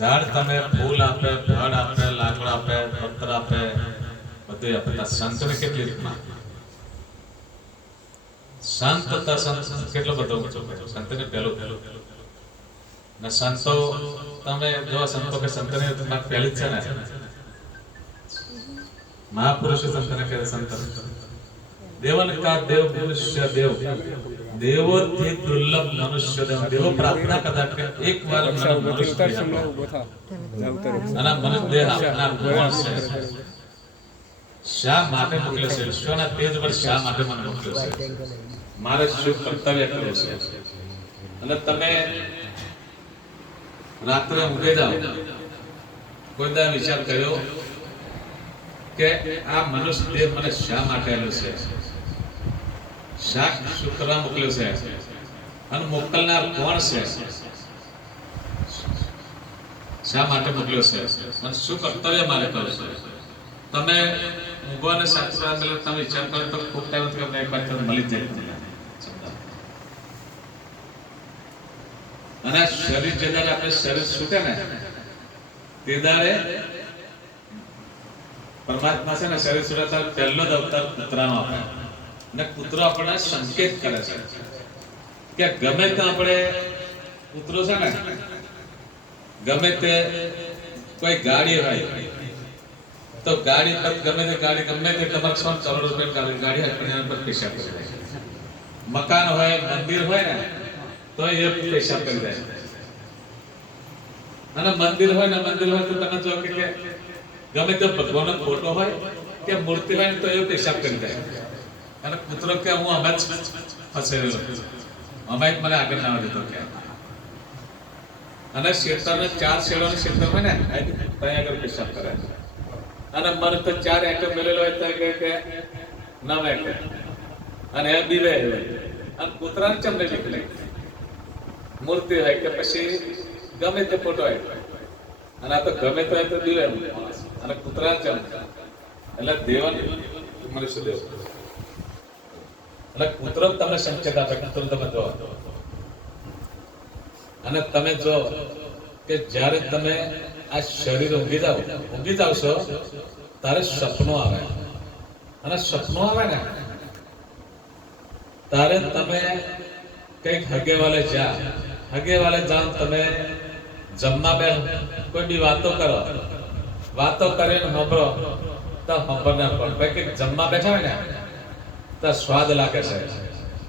ઝાડ તમે ફૂલ આપે, ફળ આપે, લાકડા આપે, પત્ર આપે, બધું આપે. સંતને કેટલી રીતમાં સંત કેટલો બધો ઊંચો કર્યો સંતને પહેલું ને સંતો તમે જો સંતો કે સંતને પહેલી જ છે ને મહાપુરુષો સંતને કહે સંત દેવન કા દેવ મનુષ્ય દેવ દેવોથી દુર્લભ મનુષ્ય દેવ દેવો પ્રાર્થના કરતા કે એક વાર મને મનુષ્ય અને મનુષ્ય દેહ આપનાર કોણ છે? શા માટે મોકલ્યો છે? ઈશ્વરના તેજ પર શા માટે મને મોકલ્યો છે? મારે શું કર્તવ્ય કરવું છે? અને તમે રાત્રે ઊંઘે જાઓ, કોઈ દા વિચાર કર્યો કે આ મનુષ્ય દેહ મને શા માટે આવ્યો છે? શા શું કરવા મોકલ્યો છે? અને મોકલનાર કોણ છે? શા માટે મોકલ્યો છે? મને શું કર્તવ્ય મારે કરવું છે? તમે ઊંઘવાને શાસ્ત્ર તમે વિચાર કરો તો ખૂબ ટાઈમ તમને એક વાર મળી જાય. અને શરીર જે દાડે આપણે શરીર છૂટે ને તે દાડે પરમાત્મા છે ને શરીર છૂટતા પહેલો જ અવતાર કૂતરાનો આપે અને કૂતરો આપણને સંકેત કરે છે કે ગમે તે આપણે કૂતરો છે ને ગમે તે કોઈ ગાડી હોય તો ગાડી પર ગમે તે તમારે 100 કરોડ રૂપિયા ગાડી હોય એના પર પૈસા કરી દે. મકાન હોય, મંદિર હોય ને તો એ પૈસા કરી દે. અને મંદિર હોય તો તમે જો કે ગમે તે ભગવાનનો ફોટો હોય કે મૂર્તિ હોય તો એ પૈસા કરી દે. અને કૂતરો કે હું અમે જ ફસેલો, અમે જ મને આગળ ના દીધો કે. અને શેતરને 4 શેડોની શેતર હોય ને ત્યાં આગળ પૈસા કરે. અને મને તો 4 એટો મેલેલો હોય તો કે 9 એટો અને એ બીવે અને કૂતરાને ચમને નીકળે મૂર્તિ હોય કે પછી ગમે તે ફોટો હોય અને આ તો ગમે તે હોય તો બીવે અને કૂતરા ચમ એટલે દેવન મનુષ્ય દેવ એટલે કૂતરો તમને સંકેત આપે. કૂતરો તમે જો અને તમે જો કે જ્યારે તમે આ શરીર ઊંઘી જાવશો તારે સપનો આવે અને સપનો આવે ને તારે તમે કઈક હગે વાલે જાઓ તમે જમવા બે કોઈ બી વાતો કરીને સાંભળો તો સાંભળના પણ ભાઈ કઈક જમવા બેઠા હોય ને તો સ્વાદ લાગે છે.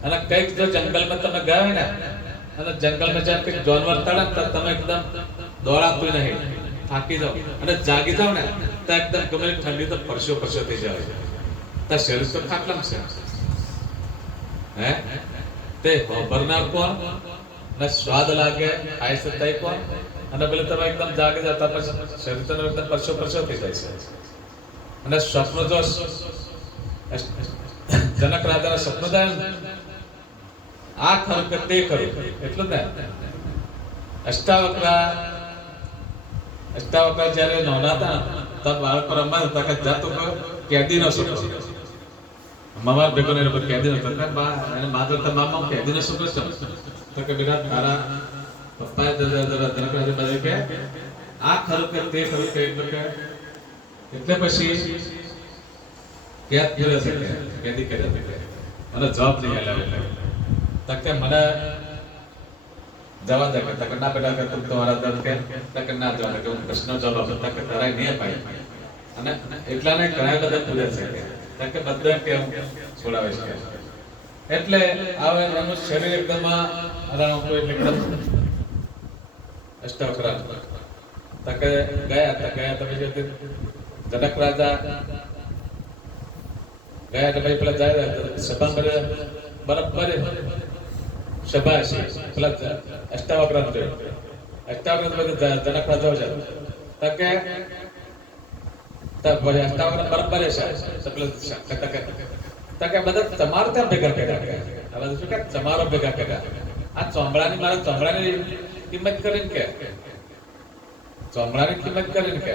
અને કઈક જો જંગલમાં તમે ગયા હોય ને અને જંગલમાં જ્યાં કઈક જાનવર તળે તો તમે એકદમ દોડાતું નહીં, થાકી જાઓ અને જાગી જાઓ ને તો એકદમ ગમે ઠંડી તો પરસો થઈ જાય તો શરીર તો ખાટલામ છે હે તે ભરનાર કોણ ને સ્વાદ લાગે ખાઈ શકતા કોણ? અને પેલે તમે એકદમ જાગી જતા પછી શરીર તો એકદમ પરસો થઈ જાય છે. અને સ્વપ્ન જો જનક રાજાના સ્વપ્ન થાય આ ખરું કે તે ખરું એટલું ને. અષ્ટાવક્રા જયારે નાના હતા તો બાળકો રમવા હતા કે જાતો કેદીનો છોકરો મામા ભેગો ને કેદીનો છોકરો એને માત્ર મામા કેદીનો છોકરો છે તો કે બેટા તારા પપ્પાએ જનક રાજા પાસે કે આ ખરું કે તે ખરું કે એટલે પછી કેદ કર્યો છે કેદી કર્યો છે અને જવાબ નહીં આલ્યો તકે મને જવા દે કે ના બેટા કે તું તમારા દર કે ના જવા કે હું પ્રશ્ન જવાબ તકે તરાય નહીં અપાય. અને એટલા ને ઘણા બધા પૂરે છે કે બધા કે છોડાવે છે એટલે આવે એનું શરીર એકદમ એકદમ અષ્ટાવક્રા તકે ગયા તમે જે જનક રાજા ગયા એટલે ભાઈ પેલા જાય સભા બરાબર સભા છે પેલા અષ્ટાવક્રા જનક રાજા છે તકે અષ્ટાવક્રા બરાબર છે બધા તમારે ત્યાં ભેગા કર્યા શું કે તમારો ભેગા કર્યા આ ચોમડાની મારા ચોમડાની કિંમત કરીને કે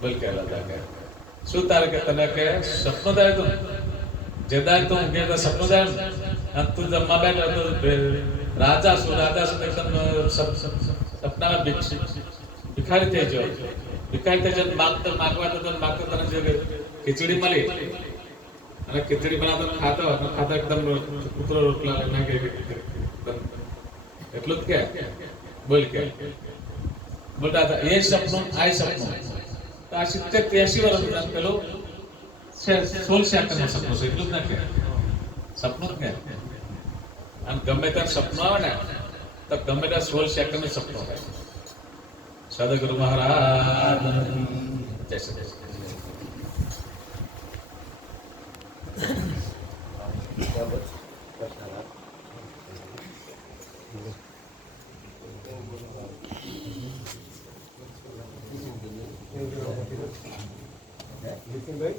બોલ કે શું તારે કે તને કે સપનું થાય તું જે દાય તું ઊંઘે તો સપનું થાય અને તું જમવા બેઠો તો રાજા શું એકદમ સપનામાં ભિખારી થઈ જાઓ. ભિખારી થઈ જાય માગવા તો તને જે ખીચડી મળી અને ખીચડી બનાવતો ખાતો એકદમ કૂતરો રોટલા નાખે એટલું જ કે બોલ કે બોલતા હતા એ સપનું આ સપનું. તો આ 70-83 વર્ષ પેલું 16 સેકન્ડનું સપનું છે એટલું જ ના કે સપનું જ કે. અને ગમે ત્યાં સપનું આવે ને તો ગમે ત્યાં 16 સેકન્ડનું સપનું થાય. સદગુરુ મહારાજ જય શ્રી કૃષ્ણ. નીતિનભાઈ